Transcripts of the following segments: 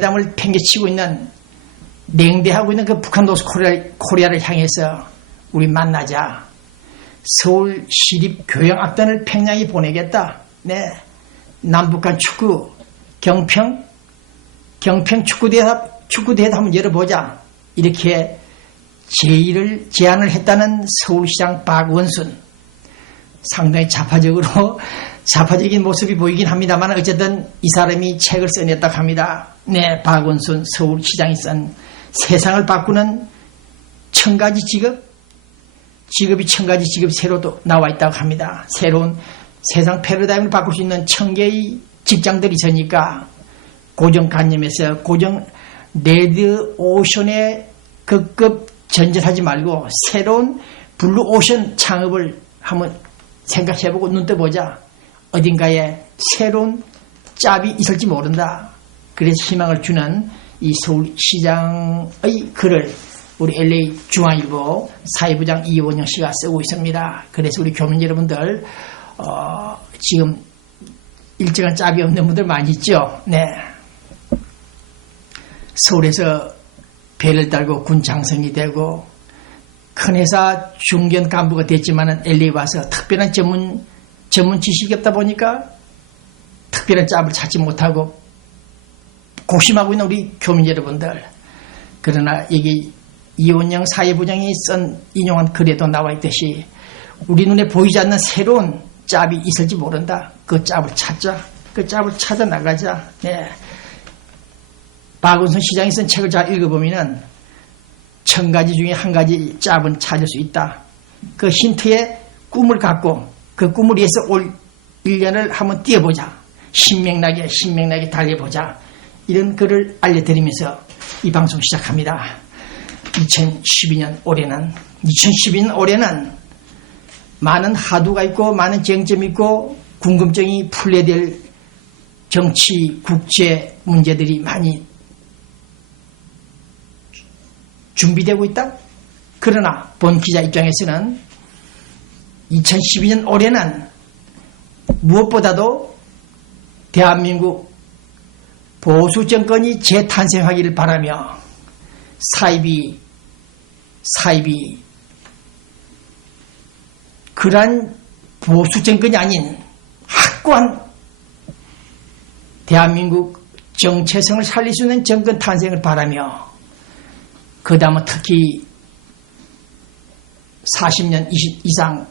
담을 팽개치고 있는 냉대하고 있는 그 북한 노스 코리아를 향해서 우리 만나자. 서울 시립교양악단을 평양에 보내겠다. 네, 남북한 축구 경평 축구대회 한번 열어보자. 이렇게 제안을 했다는 서울시장 박원순. 상당히 좌파적인 모습이 보이긴 합니다만 어쨌든 이 사람이 책을 써냈다고 합니다. 네, 박원순 서울시장이 쓴 세상을 바꾸는 1000가지 직업이 1000가지 직업이 새로 또 나와 있다고 합니다. 새로운 세상 패러다임을 바꿀 수 있는 1000개의 직장들이 있으니까 고정관념에서 레드오션에 급급 전전하지 말고 새로운 블루오션 창업을 한번 생각해보고 눈 떠보자. 어딘가에 새로운 짭이 있을지 모른다. 그래서 희망을 주는 이 서울시장의 글을 우리 LA 중앙일보 사회부장 이원영 씨가 쓰고 있습니다. 그래서 우리 교민 여러분들 지금 일정한 짭이 없는 분들 많이 있죠. 네. 서울에서 배를 달고 군 장성이 되고 큰 회사 중견 간부가 됐지만은 LA 와서 특별한 전문 지식이 없다 보니까 특별한 짭을 찾지 못하고 고심하고 있는 우리 교민 여러분들. 그러나 여기 이원영 사회부장이 인용한 글에도 나와 있듯이 우리 눈에 보이지 않는 새로운 짭이 있을지 모른다. 그 짭을 찾자. 그 짭을 찾아 나가자. 네. 박원순 시장이 쓴 책을 잘 읽어보면은 1000가지 중에 한 가지 짭은 찾을 수 있다. 그 힌트에 꿈을 갖고 그 꿈을 위해서 올 1년을 한번 뛰어보자. 신명나게 달려보자. 이런 글을 알려드리면서 이 방송 시작합니다. 2012년 올해는 많은 하두가 있고 많은 쟁점이 있고 궁금증이 풀려야 될 정치, 국제 문제들이 많이 준비되고 있다. 그러나 본 기자 입장에서는 2012년 올해는 무엇보다도 대한민국 보수 정권이 재탄생하기를 바라며 사입이 그러한 보수 정권이 아닌 확고한 대한민국 정체성을 살릴 수 있는 정권 탄생을 바라며 그 다음은 특히 40년 이상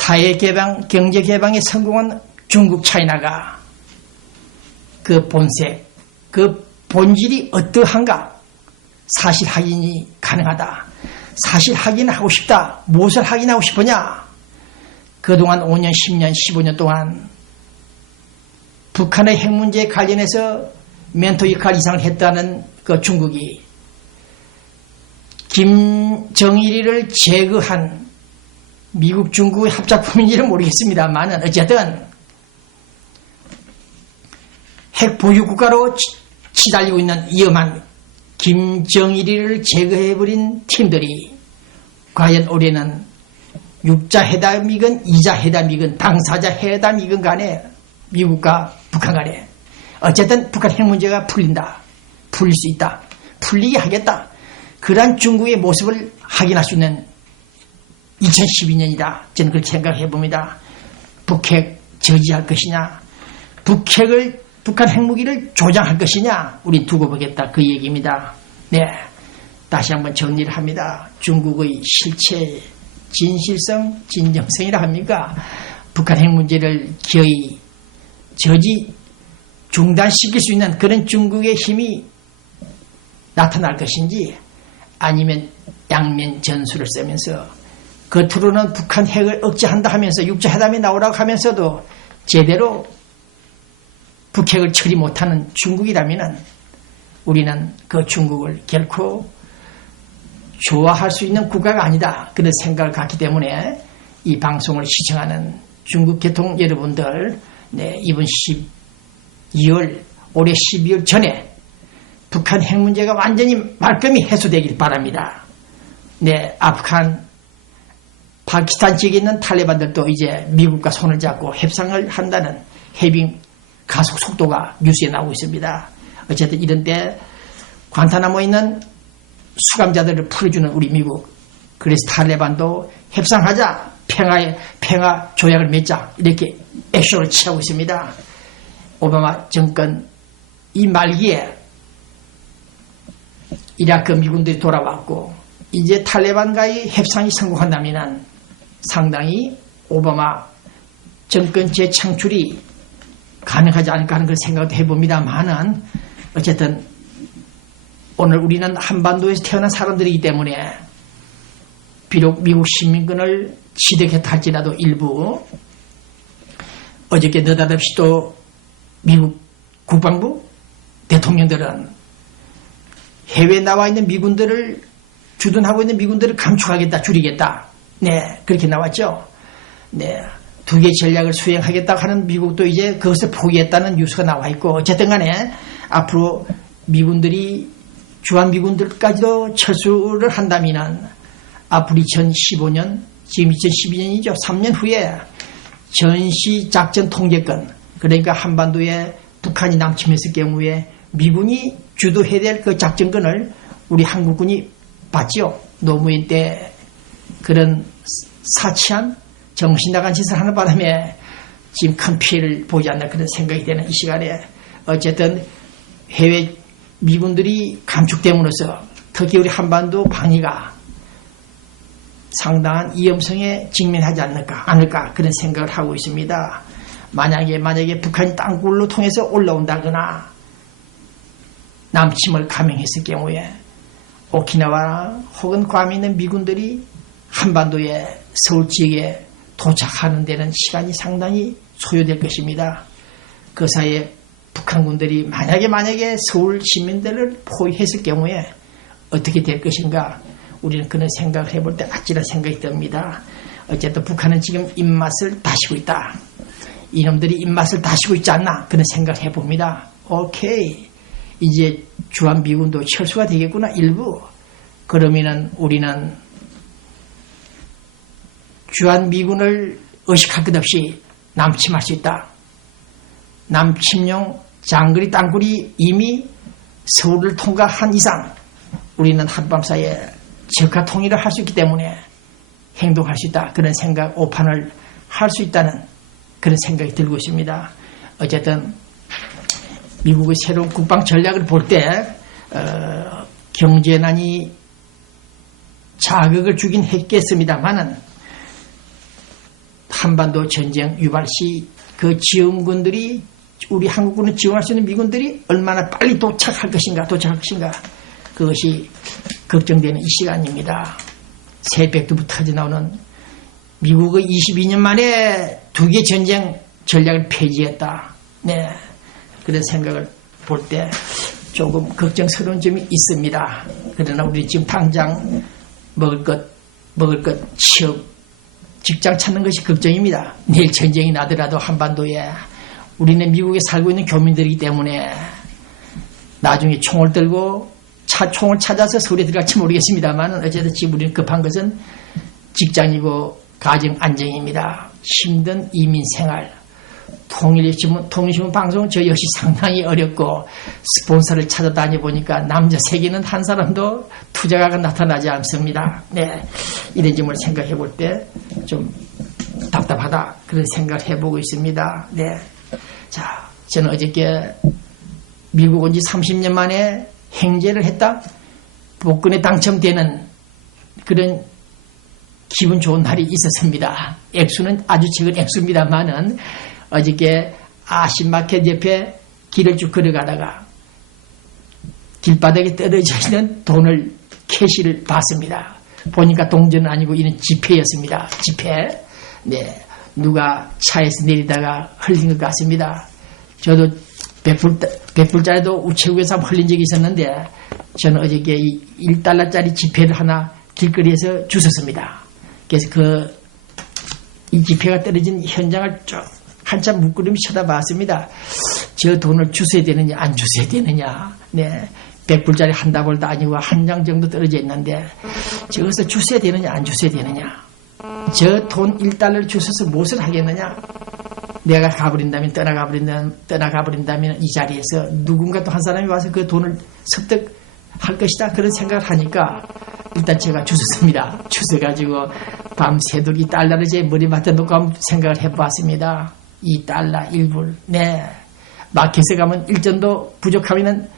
사회개방, 경제개방에 성공한 중국 차이나가 그 본색, 그 본질이 어떠한가 사실 확인이 가능하다. 사실 확인하고 싶다. 무엇을 확인하고 싶으냐? 그동안 5년, 10년, 15년 동안 북한의 핵 문제에 관련해서 멘토 역할 이상을 했다는 그 중국이 김정일이를 제거한 미국, 중국의 합작품인지는 모르겠습니다만 어쨌든 핵 보유 국가로 치달리고 있는 위험한 김정일이를 제거해버린 팀들이 과연 올해는 6자 회담이건 2자 회담이건 당사자 회담이건 간에 미국과 북한 간에 어쨌든 북한 핵 문제가 풀릴 수 있다. 풀리게 하겠다. 그러한 중국의 모습을 확인할 수 있는 2012년이다. 저는 그렇게 생각해 봅니다. 북핵 저지할 것이냐, 북한 핵무기를 조장할 것이냐, 우린 두고 보겠다. 그 얘기입니다. 네, 다시 한번 정리를 합니다. 중국의 실체, 진실성, 진정성이라 합니까? 북한 핵 문제를 기어이 중단시킬 수 있는 그런 중국의 힘이 나타날 것인지 아니면 양면 전술을 쓰면서 겉으로는 북한 핵을 억제한다 하면서 6자 회담이 나오라고 하면서도 제대로 북핵을 처리 못하는 중국이라면 우리는 그 중국을 결코 좋아할 수 있는 국가가 아니다. 그런 생각을 갖기 때문에 이 방송을 시청하는 중국 개통 여러분들, 네, 이번 올해 12월 전에 북한 핵 문제가 완전히 말끔히 해소되길 바랍니다. 네, 파키스탄 지역에 있는 탈레반들도 이제 미국과 손을 잡고 협상을 한다는 해빙 가속 속도가 뉴스에 나오고 있습니다. 어쨌든 이런 때 관타나모에 있는 수감자들을 풀어주는 우리 미국, 그래서 탈레반도 협상하자, 평화 조약을 맺자, 이렇게 액션을 취하고 있습니다. 오바마 정권 이 말기에 이라크 미군들이 돌아왔고 이제 탈레반과의 협상이 성공한다면 상당히 오바마 정권 재창출이 가능하지 않을까 하는 그런 생각도 해봅니다만은 어쨌든 오늘 우리는 한반도에서 태어난 사람들이기 때문에 비록 미국 시민권을 취득했다 할지라도 일부 어저께 느닷없이 또 미국 국방부 대통령들은 해외에 나와 있는 미군들을 주둔하고 있는 미군들을 감축하겠다, 줄이겠다. 네, 그렇게 나왔죠. 네, 2개 전략을 수행하겠다고 하는 미국도 이제 그것을 포기했다는 뉴스가 나와 있고 어쨌든 간에 앞으로 미군들이 주한 미군들까지도 철수를 한다면 앞으로 2015년, 지금 2012년이죠. 3년 후에 전시작전 통제권, 그러니까 한반도에 북한이 남침했을 경우에 미군이 주도해야 될 그 작전권을 우리 한국군이 받지요. 노무현 때 그런 사치한 정신 나간 짓을 하는 바람에 지금 큰 피해를 보지 않나 그런 생각이 되는 이 시간에 어쨌든 해외 미군들이 감축됨으로써 특히 우리 한반도 방위가 상당한 위험성에 직면하지 않을까 그런 생각을 하고 있습니다. 만약에 북한이 땅굴로 통해서 올라온다거나 남침을 감행했을 경우에 오키나와 혹은 괌에 있는 미군들이 한반도의 서울 지역에 도착하는 데는 시간이 상당히 소요될 것입니다. 그 사이에 북한군들이 만약에 서울 시민들을 포위했을 경우에 어떻게 될 것인가 우리는 그런 생각을 해볼 때 아찔한 생각이 듭니다. 어쨌든 북한은 지금 입맛을 다시고 있다. 이놈들이 입맛을 다시고 있지 않나 그런 생각을 해봅니다. 오케이, 이제 주한미군도 철수가 되겠구나 일부. 그러면은 우리는 주한미군을 의식할 것 없이 남침할 수 있다. 남침용 장거리 땅굴이 이미 서울을 통과한 이상 우리는 하룻밤 사이에 적화 통일을 할 수 있기 때문에 행동할 수 있다. 그런 생각, 오판을 할 수 있다는 그런 생각이 들고 있습니다. 어쨌든 미국의 새로운 국방 전략을 볼 때 경제난이 자극을 주긴 했겠습니다만은 한반도 전쟁 유발 시 그 지원군들이 우리 한국군을 지원할 수 있는 미군들이 얼마나 빨리 도착할 것인가 그것이 걱정되는 이 시간입니다. 새벽부터 터져 나오는 미국의 22년 만에 2개 전쟁 전략을 폐지했다. 네, 그런 생각을 볼 때 조금 걱정스러운 점이 있습니다. 그러나 우리 지금 당장 먹을 것 취업, 직장 찾는 것이 걱정입니다. 내일 전쟁이 나더라도 한반도에 우리는 미국에 살고 있는 교민들이기 때문에 나중에 총을 들고 총을 찾아서 서울에 들어갈지 모르겠습니다만 어쨌든 지금 우리는 급한 것은 직장이고 가정 안정입니다. 힘든 이민 생활, 통일신문 방송 저 역시 상당히 어렵고 스폰서를 찾아다니 보니까 남자 세계는 한 사람도 투자가 나타나지 않습니다. 네, 이런 점을 생각해 볼 때 좀 답답하다 그런 생각을 해보고 있습니다. 네, 자, 저는 어저께 미국 온 지 30년 만에 행제를 했다, 복권에 당첨되는 그런 기분 좋은 날이 있었습니다. 액수는 아주 적은 액수입니다만은 어저께 아시마켓 옆에 길을 쭉 걸어가다가 길바닥에 떨어져 있는 돈을 캐시를 봤습니다. 보니까 동전은 아니고 이런 지폐였습니다. 지폐. 네, 누가 차에서 내리다가 흘린 것 같습니다. 저도 100불짜리도 우체국에서 흘린 적이 있었는데 저는 어저께 이 1달러짜리 지폐를 하나 길거리에서 주웠습니다. 그래서 이 지폐가 떨어진 현장을 쭉 한참 묵끄러미 쳐다봤습니다. 저 돈을 주셔야 되느냐 안 주셔야 되느냐. 네, 100불짜리 한 다볼도 아니고 한 장 정도 떨어져 있는데 저것을 주셔야 되느냐 안 주셔야 되느냐. 저 돈 1달러를 주셔서 무엇을 하겠느냐. 내가 가버린다면, 떠나가버린다면 이 자리에서 누군가 또 한 사람이 와서 그 돈을 습득할 것이다. 그런 생각을 하니까 일단 제가 주웠습니다. 주워가지고 밤새도록 이 달러를 제 머리맡에 놓고 한번 생각을 해보았습니다. 이 달러 1불. 네. 마켓에 가면 일전도 부족하면은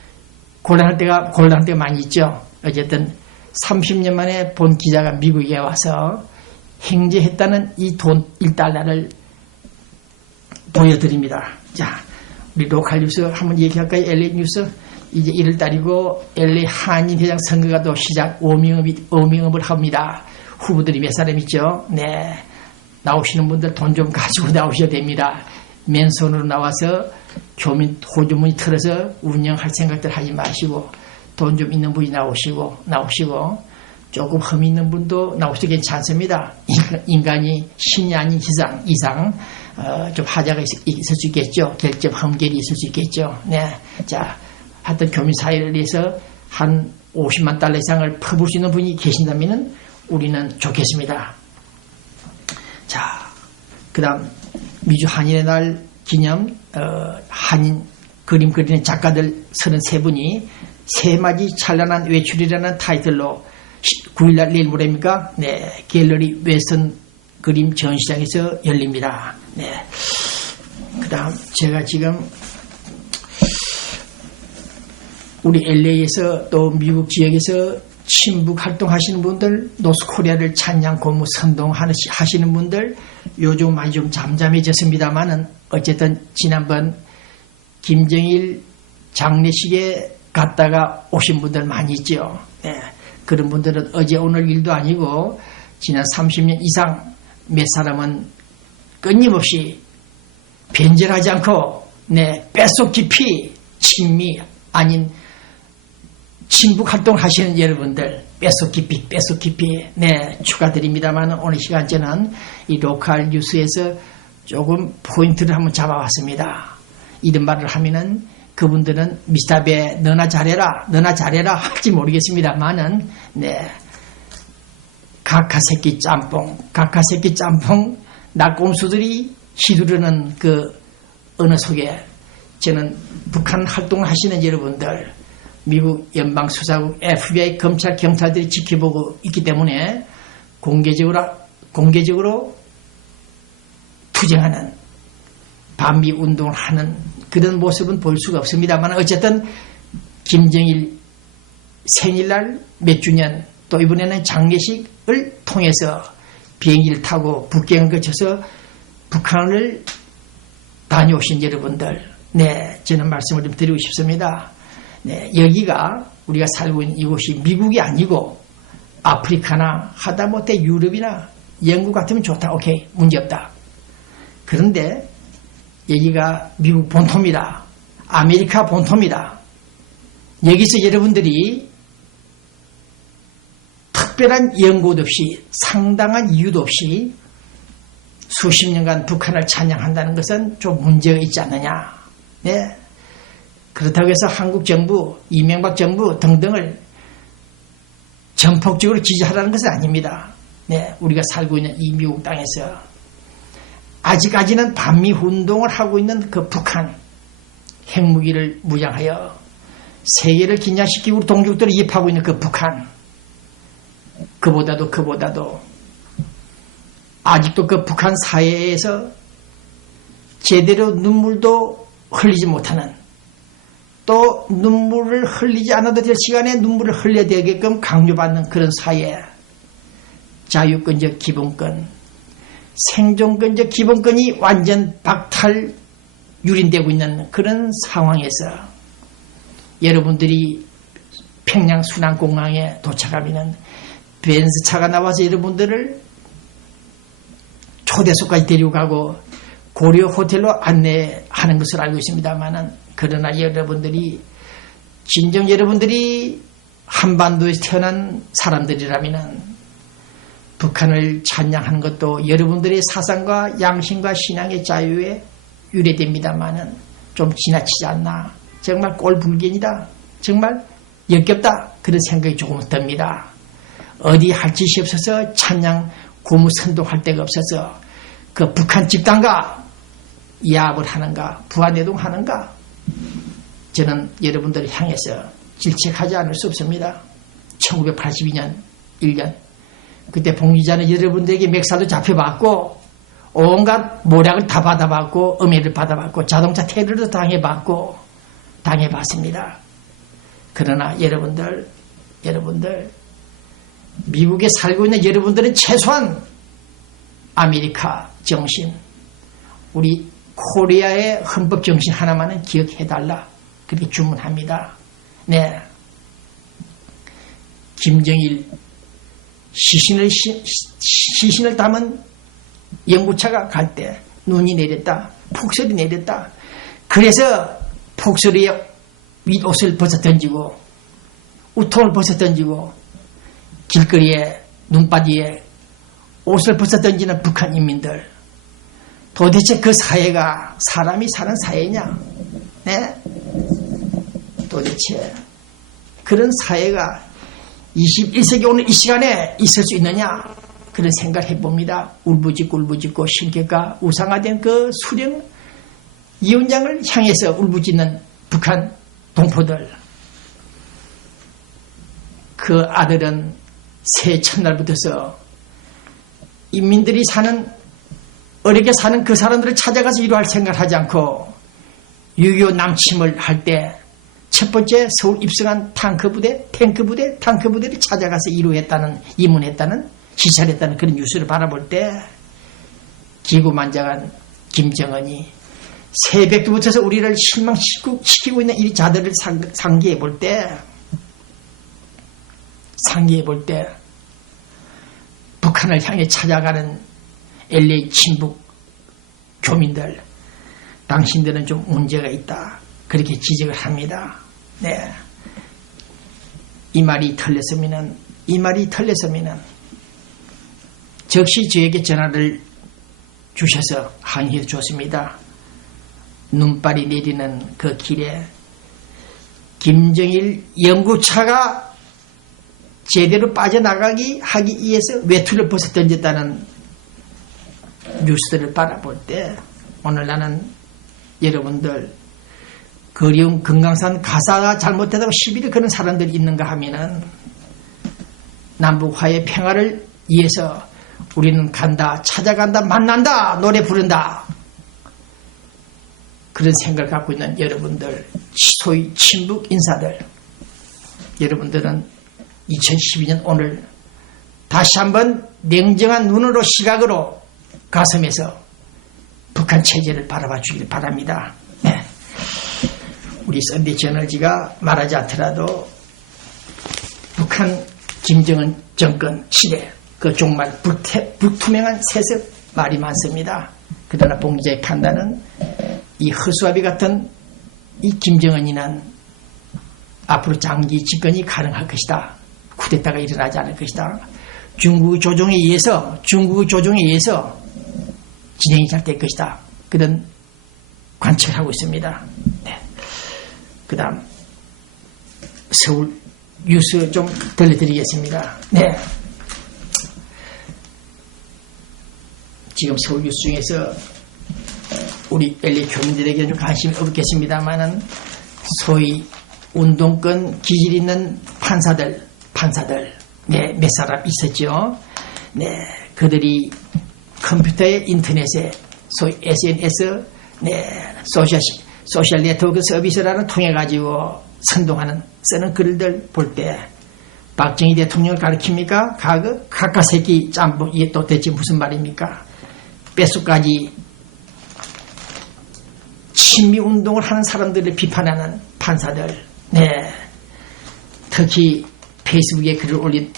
곤란할 때가 많이 있죠. 어쨌든 30년 만에 본 기자가 미국에 와서 행제했다는 이 돈 1달러를 보여드립니다. 자, 우리 로컬 뉴스 한번 얘기할까요? LA 뉴스. 이제 1월달이고 LA 한인회장 선거가 또 시작, 워밍업을 합니다. 후보들이 몇 사람 있죠? 네. 나오시는 분들 돈 좀 가지고 나오셔야 됩니다. 맨손으로 나와서 교민 호주머니 틀어서 운영할 생각들 하지 마시고 돈 좀 있는 분이 나오시고 조금 흠이 있는 분도 나오셔도 괜찮습니다. 인간이 신이 아닌 이상 좀 하자가 있을 수 있겠죠. 결집 흠결이 있을 수 있겠죠. 네. 자, 하여튼 교민 사회를 위해서 한 50만 달러 이상을 퍼부을 수 있는 분이 계신다면 우리는 좋겠습니다. 자, 그 다음 미주 한인의 날 기념 한인 그림 그리는 작가들 33분이 세마지 찬란한 외출이라는 타이틀로 9일날 내일 모레입니까? 네, 갤러리 웨스턴 그림 전시장에서 열립니다. 네. 그 다음 제가 지금 우리 LA에서 또 미국 지역에서 친북 활동하시는 분들, 노스코리아를 찬양 고무 선동하시는 분들 요즘 많이 좀 잠잠해졌습니다만은 어쨌든 지난번 김정일 장례식에 갔다가 오신 분들 많이 있죠. 네. 그런 분들은 어제 오늘 일도 아니고 지난 30년 이상 몇 사람은 끊임없이 변절하지 않고 뼛속 깊이 친미 아닌 친북 활동을 하시는 여러분들 뼛속 깊이 축하드립니다만 오늘 시간 저는 이 로컬 뉴스에서 조금 포인트를 한번 잡아왔습니다. 이런 말을 하면은 그분들은 미스터베 너나 잘해라 할지 모르겠습니다만은 각하새끼 짬뽕 낙곰수들이 휘두르는 그 어느 속에 저는 북한 활동을 하시는 여러분들 미국 연방수사국 FBI 검찰 경찰들이 지켜보고 있기 때문에 공개적으로 투쟁하는 반미 운동을 하는 그런 모습은 볼 수가 없습니다만 어쨌든 김정일 생일날 몇 주년 또 이번에는 장례식을 통해서 비행기를 타고 북경을 거쳐서 북한을 다녀오신 여러분들 저는 말씀을 좀 드리고 싶습니다. 여기가 우리가 살고 있는 이곳이 미국이 아니고 아프리카나 하다못해 유럽이나 영국 같으면 좋다. 오케이. 문제없다. 그런데 여기가 미국 본토입니다. 아메리카 본토입니다. 여기서 여러분들이 특별한 연고도 없이 상당한 이유도 없이 수십 년간 북한을 찬양한다는 것은 좀 문제가 있지 않느냐. 그렇다고 해서 한국 정부, 이명박 정부 등등을 전폭적으로 지지하라는 것은 아닙니다. 우리가 살고 있는 이 미국 땅에서 아직까지는 반미 운동을 하고 있는 그 북한 핵무기를 무장하여 세계를 긴장시키고 우리 동족들을 이입하고 있는 그 북한 그보다도 아직도 그 북한 사회에서 제대로 눈물도 흘리지 못하는 또 눈물을 흘리지 않아도 될 시간에 눈물을 흘려야 되게끔 강요받는 그런 사회 자유권적 기본권 생존권적 기본권이 완전 박탈 유린되고 있는 그런 상황에서 여러분들이 평양 순환공항에 도착하면 벤츠차가 나와서 여러분들을 초대소까지 데리고 가고 고려 호텔로 안내하는 것을 알고 있습니다만은 그러나 진정 여러분들이 한반도에서 태어난 사람들이라면은 북한을 찬양하는 것도 여러분들의 사상과 양심과 신앙의 자유에 유래됩니다만은 좀 지나치지 않나. 정말 꼴불견이다. 정말 역겹다. 그런 생각이 조금 듭니다. 어디 할 짓이 없어서 찬양 고무 선동할 데가 없어서 그 북한 집단과 야합을 하는가, 부하내동하는가? 저는 여러분들을 향해서 질책하지 않을 수 없습니다. 1982년 1년 그때 봉기자는 여러분들에게 멱살도 잡혀봤고 온갖 모략을 다 받아봤고 음해를 받아봤고 자동차 테러도 당해봤습니다. 그러나 여러분들 미국에 살고 있는 여러분들은 최소한 아메리카 정신, 우리 코리아의 헌법 정신 하나만은 기억해달라 그렇게 주문합니다. 네, 김정일 시신을 담은 연구차가 갈 때 눈이 내렸다, 폭설이 내렸다. 그래서 폭설에 윗옷을 벗어 던지고 우통을 벗어 던지고 길거리에 눈바디에 옷을 벗어 던지는 북한 인민들, 도대체 그 사회가 사람이 사는 사회냐? 네? 도대체 그런 사회가 21세기 오늘 이 시간에 있을 수 있느냐? 그런 생각을 해봅니다. 울부짖고 신격과 우상화된 그 수령 위원장을 향해서 울부짖는 북한 동포들. 그 아들은 새해 첫날부터서 인민들이 사는, 어렵게 사는 그 사람들을 찾아가서 위로할 생각을 하지 않고 6.25 남침을 할 때 첫 번째 서울 입성한 탱크부대를 찾아가서 위로했다는, 입문했다는, 시찰했다는 그런 뉴스를 바라볼 때 기구만장한 김정은이 새벽부터서 우리를 실망시키고 있는 이 자들을 상기해 볼 때 북한을 향해 찾아가는 LA 친북 교민들, 당신들은 좀 문제가 있다 그렇게 지적을 합니다. 네, 이 말이 틀렸으면 즉시 저에게 전화를 주셔서 항의해 주었습니다. 눈발이 내리는 그 길에 김정일 연구차가 제대로 빠져나가기 하기 위해서 외투를 벗어 던졌다는 뉴스들을 바라볼 때 오늘 나는 여러분들 그리운 금강산 가사가 잘못되다고 시비를 거는 사람들이 있는가 하면은 남북화의 평화를 위해서 우리는 간다, 찾아간다, 만난다, 노래 부른다 그런 생각을 갖고 있는 여러분들, 소위 친북 인사들, 여러분들은 2012년 오늘 다시 한번 냉정한 눈으로 시각으로 가슴에서 북한 체제를 바라봐 주길 바랍니다. 네. 우리 썬데이 저널지가 말하지 않더라도 북한 김정은 정권 시대 그 정말 불투명한 세습 말이 많습니다. 그러나 봉기자의 판단은 이 허수아비 같은 이 김정은이는 앞으로 장기 집권이 가능할 것이다. 쿠데타가 일어나지 않을 것이다. 중국의 조종에 의해서 진행이 잘 될 것이다. 그런 관측을 하고 있습니다. 네. 그 다음 서울 뉴스 좀 들려드리겠습니다. 네. 지금 서울 뉴스 중에서 우리 LA 교민들에게는 좀 관심이 없겠습니다만은 소위 운동권 기질 있는 판사들, 네, 몇 사람 있었죠. 네, 그들이 컴퓨터에 인터넷에 소위 SNS, 네, 소셜 네트워크 서비스라는 통해 가지고 쓰는 글들 볼 때 박정희 대통령을 가리킵니까? 가까새끼 짬뽕, 이게 또 대체 무슨 말입니까? 뼛속까지 친미 운동을 하는 사람들을 비판하는 판사들, 네, 특히 페이스북에 글을 올린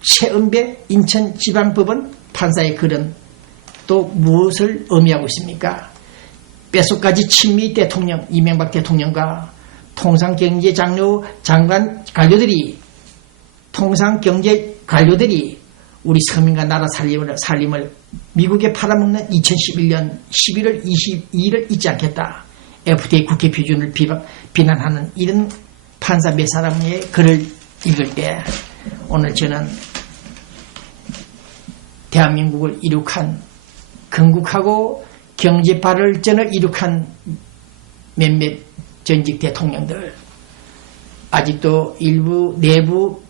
최은배 인천지방법원 판사의 글은 또 무엇을 의미하고 있습니까? 뼛속까지 친미 대통령, 이명박 대통령과 통상경제장관 관료들이 우리 서민과 나라 살림을 미국에 팔아먹는 2011년 11월 22일을 잊지 않겠다. FDA 국회 표준을 비난하는 이런 판사 몇 사람의 글을 읽을 때 오늘 저는 대한민국을 이룩한 건국하고 경제 발전을 이룩한 몇몇 전직 대통령들, 아직도 일부 내부